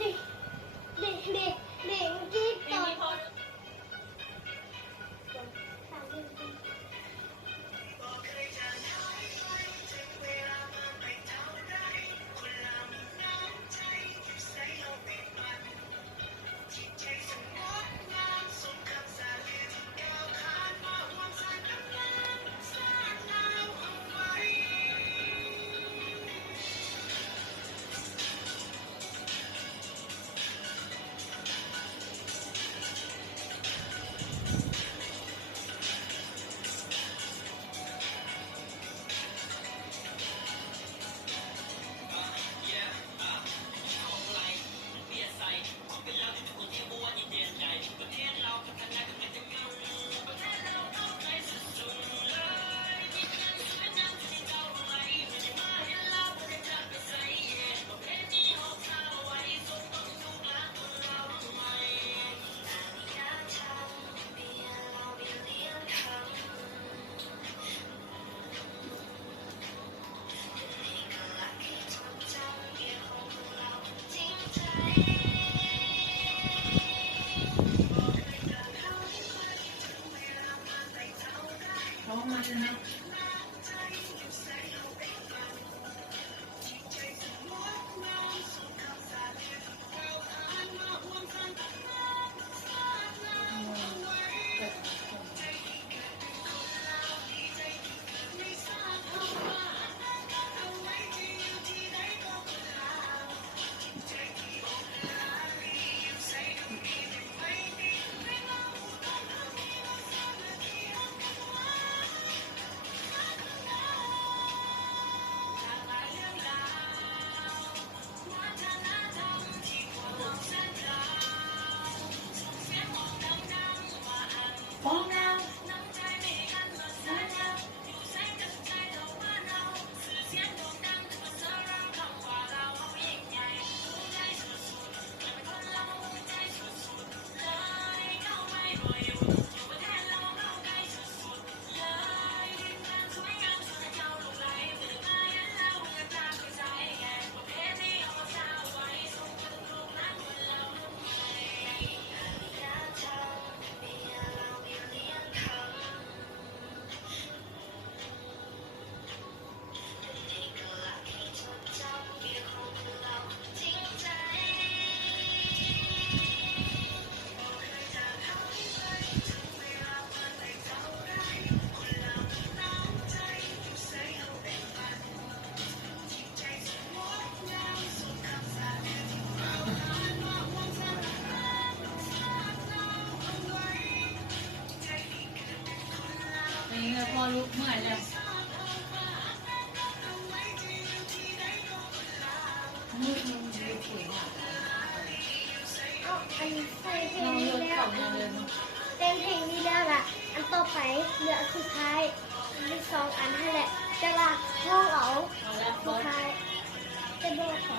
กี้ตอนท้องมาใช่ไหมฟ้องแล้ว นี่ไงพอลุกเมื่อยแล้วมืดมันดูขุ่นอ่ะ เอาอันใส่เพล เรา ง เลื นี้ อก แล้ ข ว องเราเลย เต้นเพลงนี้แล้วล่ะอันต่อไปเหลือสุดท้ายมี2 อันให้แหละแต่ว่าห้องเอา เอาแล้วบ สุ อ ด ส ท้ายจะบอกขอ